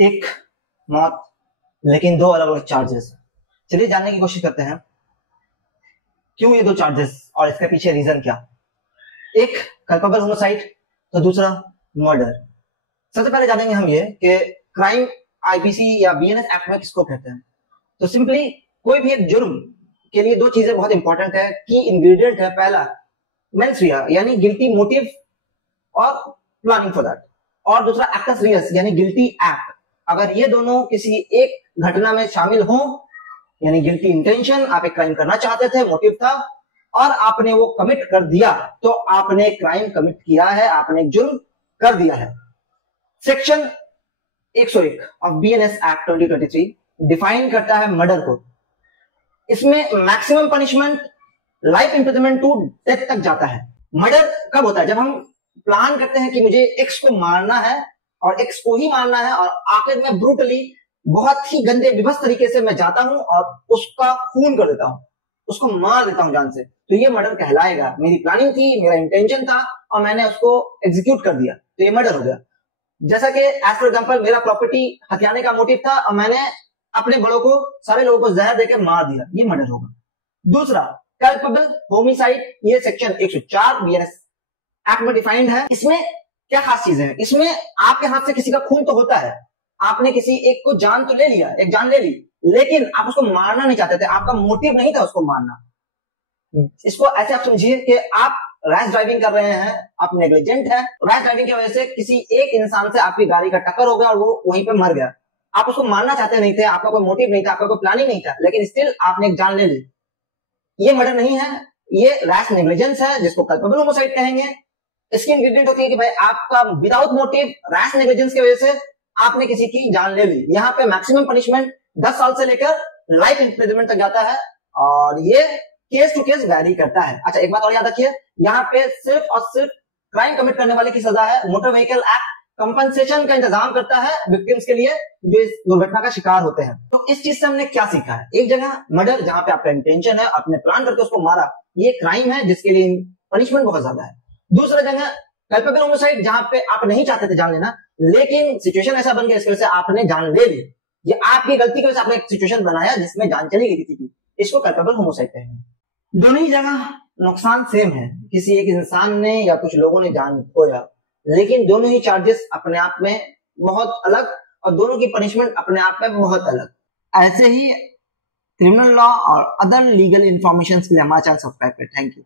एक मौत, लेकिन दो अलग अलग चार्जेस। चलिए जानने की कोशिश करते हैं क्यों ये दो चार्जेस और इसके पीछे रीजन क्या। एक कल्पेबल होमिसाइड तो दूसरा मर्डर। सबसे पहले जानेंगे हम ये कि क्राइम आईपीसी या बीएनएस एक्ट में किसको कहते हैं। तो सिंपली कोई भी एक जुर्म के लिए दो चीजें बहुत इंपॉर्टेंट है, की इंग्रेडिएंट है। पहला मेंस रिया यानी गिल्टी मोटिव और प्लानिंग फॉर दैट, और दूसरा एक्टस रियस यानी गिल्टी एक्ट। अगर ये दोनों किसी एक घटना में शामिल हो यानी गिल्टी इंटेंशन, आप एक क्राइम करना चाहते थे, मोटिव था और आपने वो कमिट कर दिया, तो आपने क्राइम कमिट किया है, आपने एक जुर्म कर दिया है। Section 101 of BNS act 2023 define करता है मर्डर को। इसमें maximum punishment life imprisonment to death तक जाता है। मर्डर कब होता है? जब हम प्लान करते हैं कि मुझे एक्स को मारना है और एक्स को ही मारना है, और आखिर में ब्रूटली बहुत ही गंदे विभत्स तरीके से मैं जाता हूं और उसका खून कर देता हूं, उसको मार देता हूं जान से, तो ये मर्डर कहलाएगा। मेरी प्लानिंग थी, मेरा इंटेंशन था और मैंने उसको एग्जीक्यूट कर दिया, तो ये मर्डर हो गया। जैसा कि एज फॉर एग्जांपल मेरा प्रॉपर्टी हथियाने का मोटिव था और मैंने अपने बड़ों को, सारे लोगों को जहर देकर मार दिया, ये मर्डर होगा। दूसरा कल्पेबल होमिसाइड, ये सेक्शन 104 बीएनएस एक्ट में डिफाइंड है। इसमें क्या खास चीजें हैं? इसमें आपके हाथ से किसी का खून तो होता है, आपने किसी एक को जान तो ले लिया, एक जान ले ली, लेकिन आप उसको मारना नहीं चाहते थे, आपका मोटिव नहीं था उसको मारना। इसको ऐसे आप समझिए कि आप रैश ड्राइविंग कर रहे हैं, आप नेग्लिजेंट है, रैश ड्राइविंग की वजह से किसी एक इंसान से आपकी गाड़ी का टक्कर हो गया और वो वहीं पे मर गया। आप उसको मारना चाहते नहीं थे, आपका कोई मोटिव नहीं था, आपका कोई प्लानिंग नहीं था, लेकिन स्टिल आपने एक जान ले ली। ये मर्डर नहीं है, ये रैश नेग्लिजेंस है, जिसको कल्पेबल होमिसाइड कहेंगे। इसकी इंग्रेडिएंट होती है कि भाई आपका विदाउट मोटिव रैश नेग्लिजेंस की वजह से आपने किसी की जान ले ली। यहाँ पे मैक्सिमम पनिशमेंट 10 साल से लेकर लाइफ इंप्रिजनमेंट तक जाता है और ये केस टू केस वैरी करता है। अच्छा, एक बात और याद रखिए, यहाँ पे सिर्फ और सिर्फ क्राइम कमिट करने वाले की सजा है। मोटर व्हीकल एक्ट कंपनसेशन का इंतजाम करता है विक्टिम्स के लिए जो इस दुर्घटना का शिकार होते हैं। तो इस चीज से हमने क्या सीखा है? एक जगह मर्डर जहां पे आपका इंटेंशन है, आपने प्लान करके उसको मारा, ये क्राइम है जिसके लिए पनिशमेंट बहुत ज्यादा है। दूसरा जगह कल्पेबल होमिसाइड, जहां पे आप नहीं चाहते थे जान लेना, लेकिन सिचुएशन ऐसा बन गया इसकी वजह से आपने जान ले ली। ये आपकी गलती की वजह से आपने एक सिचुएशन बनाया जिसमें जान चली गई किसी की, इसको कल्पेबल होमिसाइड कहेंगे। दोनों ही जगह नुकसान सेम है, किसी एक इंसान ने या कुछ लोगों ने जान खोया, लेकिन दोनों ही चार्जेस अपने आप में बहुत अलग और दोनों की पनिशमेंट अपने आप में बहुत अलग। ऐसे ही क्रिमिनल लॉ और अदर लीगल इंफॉर्मेशन के लिए हमारा चैनल सब्सक्राइब करें। Thank you.